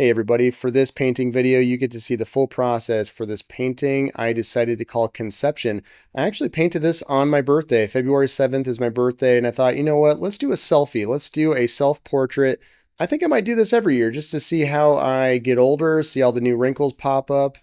Hey everybody, for this painting video, you get to see the full process for this painting I decided to call Conception. I actually painted this on my birthday. February 7th is my birthday, and I thought, you know what, let's do a selfie. Let's do a self-portrait. I think I might do this every year just to see how I get older, see all the new wrinkles pop up.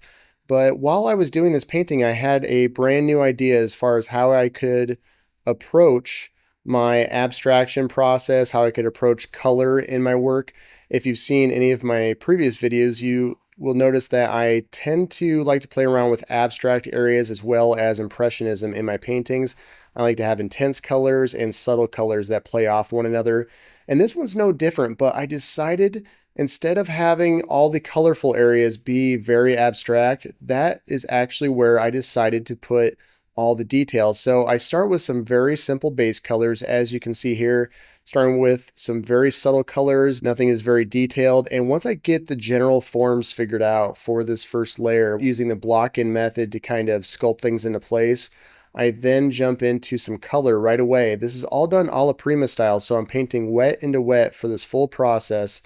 But while I was doing this painting, I had a brand new idea as far as how I could approach my abstraction process, how I could approach color in my work. If you've seen any of my previous videos, you will notice that I tend to like to play around with abstract areas as well as impressionism in my paintings. I like to have intense colors and subtle colors that play off one another. And this one's no different, but I decided instead of having all the colorful areas be very abstract, that is actually where I decided to put all the details. So I start with some very simple base colors, as you can see here, starting with some very subtle colors. Nothing is very detailed. And once I get the general forms figured out for this first layer, using the block-in method to kind of sculpt things into place, I then jump into some color right away. This is all done Alla Prima style, so I'm painting wet into wet for this full process.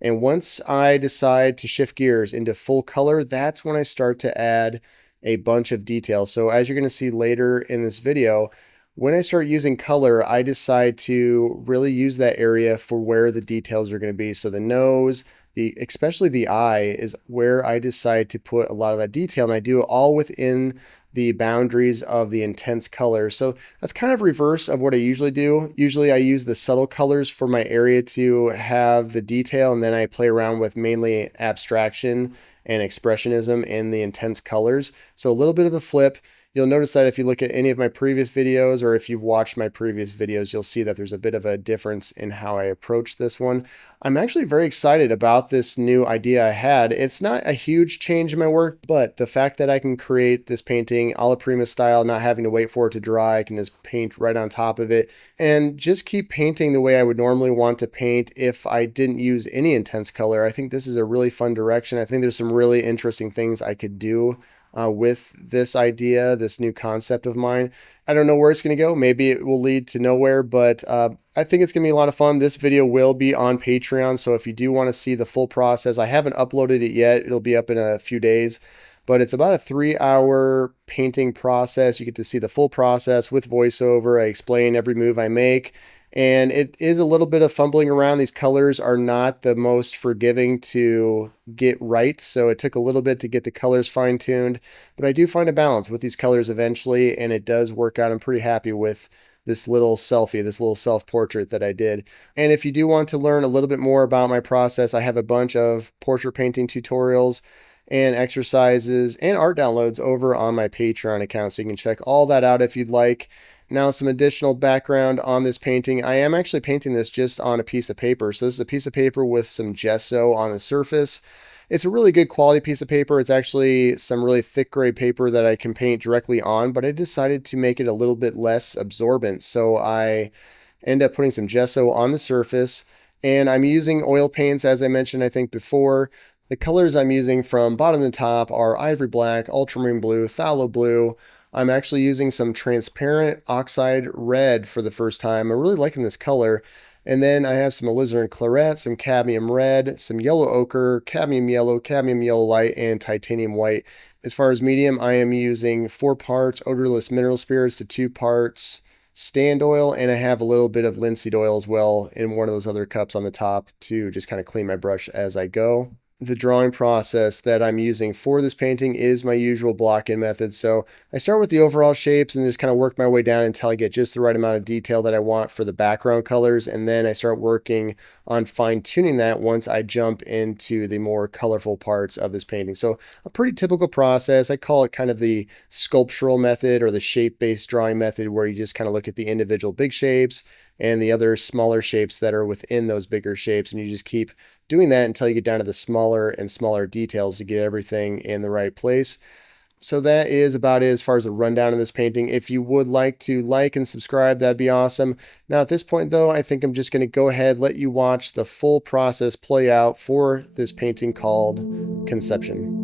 And once I decide to shift gears into full color, that's when I start to add a bunch of details. So as you're going to see later in this video, when I start using color, I decide to really use that area for where the details are going to be. So the nose, especially the eye, is where I decide to put a lot of that detail, and I do it all within the boundaries of the intense color. So that's kind of reverse of what I usually do. Usually I use the subtle colors for my area to have the detail, and then I play around with mainly abstraction and expressionism in the intense colors. So a little bit of a flip. You'll notice that if you look at any of my previous videos, or if you've watched my previous videos, you'll see that there's a bit of a difference in how I approach this one. I'm actually very excited about this new idea I had. It's not a huge change in my work, but the fact that I can create this painting alla prima style, not having to wait for it to dry, I can just paint right on top of it and just keep painting the way I would normally want to paint if I didn't use any intense color. I think this is a really fun direction. I think there's some really interesting things I could do with this idea, this new concept of mine. I don't know where it's going to go. Maybe it will lead to nowhere, but I think it's going to be a lot of fun. This video will be on Patreon, so if you do want to see the full process, I haven't uploaded it yet. It'll be up in a few days, but it's about a 3-hour painting process. You get to see the full process with voiceover. I explain every move I make. And it is a little bit of fumbling around. These colors are not the most forgiving to get right, so it took a little bit to get the colors fine-tuned, but I do find a balance with these colors eventually, and it does work out. I'm pretty happy with this little selfie, this little self-portrait that I did. And if you do want to learn a little bit more about my process, I have a bunch of portrait painting tutorials and exercises and art downloads over on my Patreon account, so you can check all that out if you'd like. Now, some additional background on this painting. I am actually painting this just on a piece of paper. So this is a piece of paper with some gesso on the surface. It's a really good quality piece of paper. It's actually some really thick grade paper that I can paint directly on, but I decided to make it a little bit less absorbent. So I end up putting some gesso on the surface, and I'm using oil paints, as I mentioned, I think before. The colors I'm using from bottom to top are ivory black, ultramarine blue, phthalo blue. I'm actually using some transparent oxide red for the first time. I'm really liking this color. And then I have some alizarin claret, some cadmium red, some yellow ochre, cadmium yellow light, and titanium white. As far as medium, I am using 4 parts odorless mineral spirits to 2 parts stand oil, and I have a little bit of linseed oil as well in one of those other cups on the top to just kind of clean my brush as I go. The drawing process that I'm using for this painting is my usual block-in method. So I start with the overall shapes and just kind of work my way down until I get just the right amount of detail that I want for the background colors. And then I start working on fine-tuning that once I jump into the more colorful parts of this painting. So a pretty typical process. I call it kind of the sculptural method or the shape-based drawing method, where you just kind of look at the individual big shapes and the other smaller shapes that are within those bigger shapes, and you just keep doing that until you get down to the smaller and smaller details to get everything in the right place. So that is about it as far as a rundown of this painting. If you would like to like and subscribe, that'd be awesome. Now at this point though, I think I'm just going to go ahead, let you watch the full process play out for this painting called Conception.